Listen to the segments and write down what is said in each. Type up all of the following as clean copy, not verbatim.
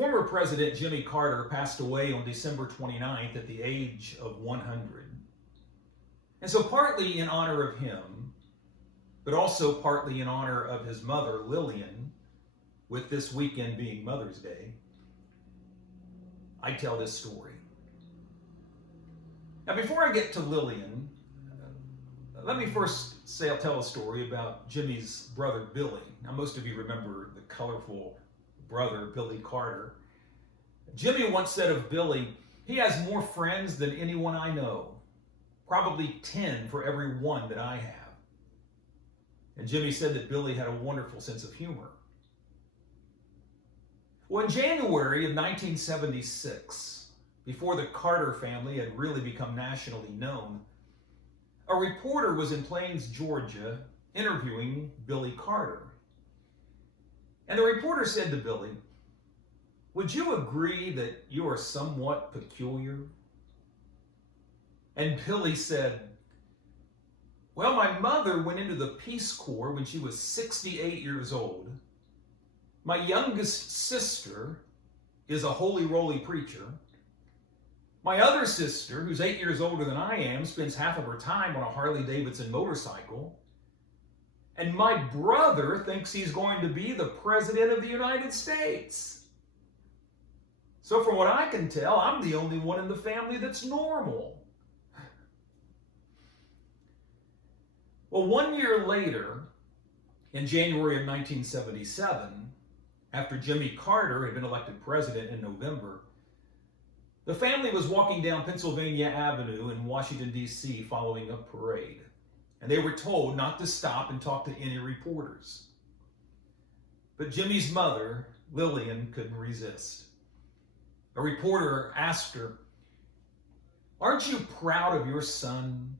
Former President Jimmy Carter passed away on December 29th at the age of 100. And so partly in honor of him, but also partly in honor of his mother, Lillian, with this weekend being Mother's Day, I tell this story. Now, before I get to Lillian, let me first tell a story about Jimmy's brother, Billy. Now, most of you remember the colorful brother, Billy Carter. Jimmy once said of Billy, he has more friends than anyone I know, probably 10 for every one that I have. And Jimmy said that Billy had a wonderful sense of humor. Well, in January of 1976, before the Carter family had really become nationally known, a reporter was in Plains, Georgia, interviewing Billy Carter. And the reporter said to Billy, "Would you agree that you are somewhat peculiar?" And Billy said, "Well, my mother went into the Peace Corps when she was 68 years old. My youngest sister is a holy roly preacher. My other sister, who's 8 years older than I am, spends half of her time on a Harley-Davidson motorcycle. And my brother thinks he's going to be the President of the United States. So from what I can tell, I'm the only one in the family that's normal." Well, 1 year later, in January of 1977, after Jimmy Carter had been elected president in November, the family was walking down Pennsylvania Avenue in Washington, D.C. following a parade. And they were told not to stop and talk to any reporters. But Jimmy's mother, Lillian, couldn't resist. A reporter asked her, "Aren't you proud of your son?"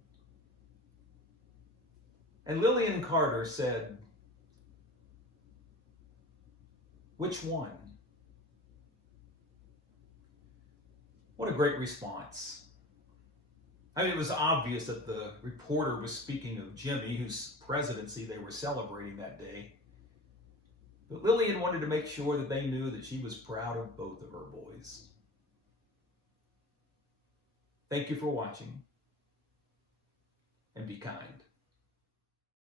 And Lillian Carter said, "Which one?" What a great response. I mean, it was obvious that the reporter was speaking of Jimmy, whose presidency they were celebrating that day. But Lillian wanted to make sure that they knew that she was proud of both of her boys. Thank you for watching, and be kind.